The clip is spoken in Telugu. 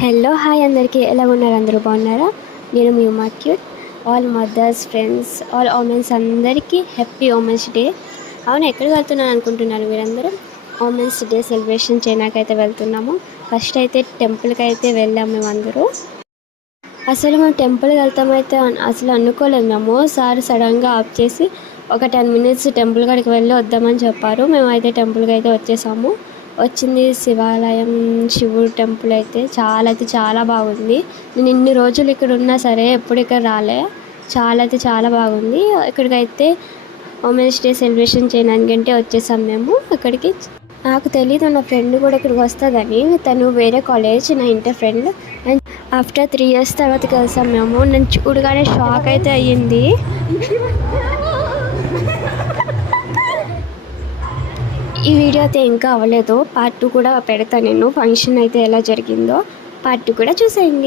హలో హాయ్ అందరికీ ఎలా ఉన్నారు? అందరూ బాగున్నారా? నేను మీ Uma cute. All mothers, friends, all womens అందరికీ హ్యాపీ ఉమెన్స్ డే. అవును, ఎక్కడికి వెళ్తున్నాను అనుకుంటున్నారు మీరందరూ? ఉమెన్స్ డే సెలబ్రేషన్ చేయడానికైతే వెళ్తున్నాము. ఫస్ట్ అయితే టెంపుల్కి అయితే వెళ్ళాము మేమందరూ. అసలు మేము టెంపుల్కి వెళ్తామైతే అసలు అనుకోలేదు. మేము సార్ సడన్గా ఆఫ్ చేసి ఒక 10 మినిట్స్ టెంపుల్ కాడికి వెళ్ళి వద్దామని చెప్పారు. మేమైతే టెంపుల్కి అయితే వచ్చేసాము. వచ్చింది శివాలయం, శివుడు టెంపుల్ అయితే చాలా బాగుంది. నేను ఇన్ని రోజులు ఇక్కడ ఉన్నా సరే ఎప్పుడు ఇక్కడ రాలే. చాలా బాగుంది. ఇక్కడికైతే ఉమెన్స్ డే సెలబ్రేషన్ చేయడానికంటే వచ్చేసాం మేము ఇక్కడికి. నాకు తెలీదు నా ఫ్రెండ్ కూడా ఇక్కడికి వస్తుందని. తను వేరే కాలేజ్, నా inter friend. And after 3 years తర్వాత కలిసాం మేము. నేను చూడగానే షాక్ అయితే అయ్యింది. ఈ వీడియో అయితే ఇంకా అవ్వలేదు. పార్ట్ 2 కూడా పెడతాను నేను. ఫంక్షన్ అయితే ఎలా జరిగిందో పార్ట్ 2 కూడా చూసేయండి.